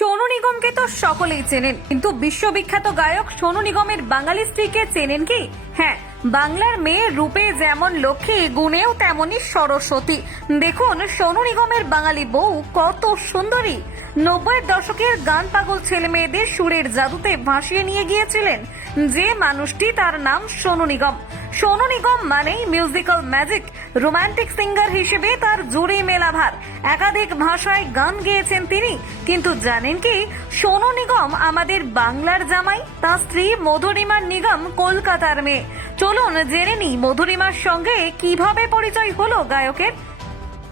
সোনু নিগমকে তো সকলেই চেনেন। কিন্তু বিশ্ববিখ্যাত গায়ক সোনু নিগমের বাঙালি স্ত্রীকে চেনেন কি? হ্যাঁ বাংলার মেয়ে রূপে যেমন লক্ষ্মী, গুণেও তেমনই সরস্বতী। দেখুন, সোনু নিগমের বাঙালি বউ কত সুন্দরী। নব্বইয়ের দশকের গান পাগল ছেলে মেয়েদের সুরের জাদুতে ভাসিয়ে নিয়ে গিয়েছিলেন যে মানুষটি তার নাম সোনু নিগম। সোনু নিগম মানেই মিউজিক্যাল ম্যাজিক রোমান্টিক সিঙ্গার হিসেবে তার জুড়ি মেলাভার। একাধিক ভাষায় গান গেয়েছেন তিনি। কিন্তু জানেন কি, সোনু নিগম আমাদের বাংলার জামাই, তার স্ত্রী মধুরিমা নিগম কলকাতার মেয়ে। চলুন জেনে নিই মধুরিমার সঙ্গে কীভাবে পরিচয় হলো গায়কের।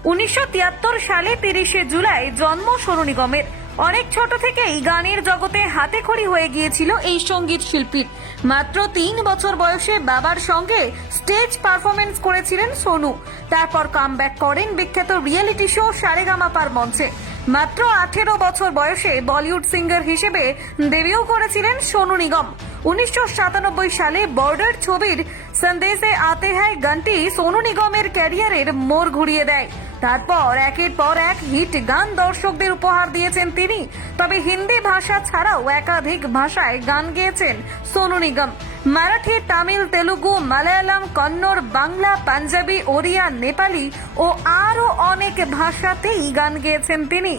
উনিশশো তিয়াত্তর সালে তিরিশে জুলাই জন্ম সোনু নিগমের। অনেক ছোট থেকেই গানের জগতে হাতে খড়ি হয়ে গিয়েছিল এই সংগীত শিল্পীর মাত্র তিন বছর বয়সে বাবার সঙ্গে স্টেজ পারফরমেন্স করেছিলেন সোনু। তারপর কামব্যাক করেন বিখ্যাত রিয়েলিটি শো সারেগামাপার মঞ্চে। মাত্র আঠেরো বছর বয়সে বলিউড সিঙ্গার হিসেবে ডেবিউ করেছিলেন সোনু নিগম। উনিশশো সাতানব্বই সালে বর্ডার ছবির সন্দেশে আতে হ্যায় গানটি সোনু নিগমের ক্যারিয়ারের মোড় ঘুরিয়ে দেয়। তারপর একের পর এক হিট গান দর্শকদের উপহার দিয়েছেন তিনি। তবে হিন্দি ভাষা ছাড়াও একাধিক ভাষায় গান গেয়েছেন সোনু নিগম। মারাঠি, তামিল, তেলুগু, মালায়ালাম, কন্নড়, বাংলা, পাঞ্জাবি, ওড়িয়া, নেপালি ও আরও অনেক ভাষাতেই গান গেয়েছেন তিনি।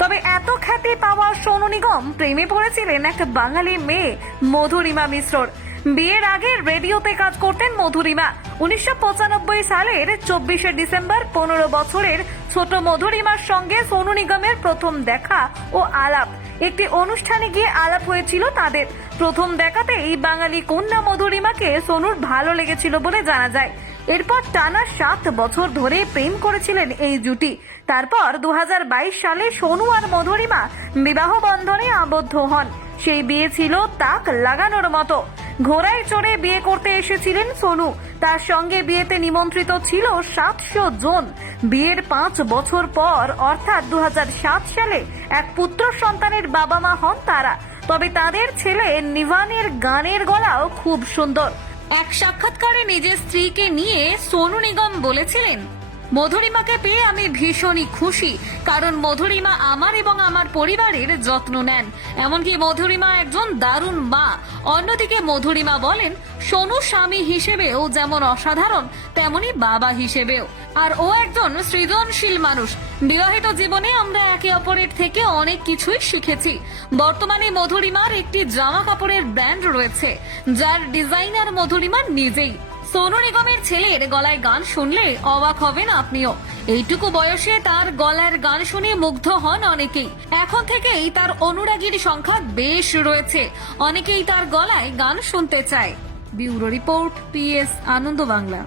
তবে এত খ্যাতি পাওয়া সোনু নিগম প্রেমে পড়েছিলেন এক বাঙালি মেয়ে, মধুরিমা মিশ্রর। বিয়ের আগে রেডিওতে কাজ করতেন মধুরিমা। উনিশশো সালের চব্বিশে ডিসেম্বর পনেরো বছরের ছোট মধুরিমার সঙ্গে সোনু নিগমের প্রথম দেখা ও আলাপ। একটি অনুষ্ঠানে গিয়ে আলাপ হয়েছিল তাদের। প্রথম দেখাতে এই বাঙালি কন্যা মধুরিমাকে সোনুর ভালো লেগেছিল বলে জানা যায়। এরপর টানা সাত বছর ধরে প্রেম করেছিলেন এই জুটি। তারপর দু হাজার বাইশ সালে সোনু আর মধুরিমা বিবাহ বন্ধনে আবদ্ধ হন। সেই বিয়ে ছিল তাক লাগানোর মতো। ঘোড়ায় চড়ে বিয়ে করতে এসেছিলেন সোনু। তার সঙ্গে বিয়েতে নিমন্ত্রিত ছিল সাতশো জন। বিয়ের পাঁচ বছর পর, অর্থাৎ দু হাজার সাত সালে, এক পুত্র সন্তানের বাবা মা হন তারা। তবে তাদের ছেলে নিভানের গানের গলাও খুব সুন্দর। এক সাক্ষাৎকারে নিজের স্ত্রীকে নিয়ে সোনু নিগম বলেছিলেন মধুরিমাকে পেয়ে আমি ভীষণই খুশি, কারণ মধুরিমা আমার এবং আমার পরিবারের যত্ন নেন। এমনকি মধুরিমা একজন দারুণ মা। অন্যদিকে মধুরিমা বলেন, সোনু স্বামী হিসেবেও যেমন অসাধারণ তেমনি বাবা হিসেবেও। আর ও একজন সৃজনশীল মানুষ। বিবাহিত জীবনে আমরা একে অপরের থেকে অনেক কিছুই শিখেছি। বর্তমানে মধুরিমার একটি জামা কাপড়ের ব্র্যান্ড রয়েছে, যার ডিজাইনার মধুরিমা নিজেই। সোনু নিগমের ছেলের গলায় গান শুনলে অবাক হবেন আপনিও। এইটুকু বয়সে তার গলার গান শুনে মুগ্ধ হন অনেকেই। এখন থেকেই তার অনুরাগীর সংখ্যা বেশ রয়েছে। অনেকেই তার গলায় গান শুনতে চায়। Bureau report, PS, Ananda Bangla.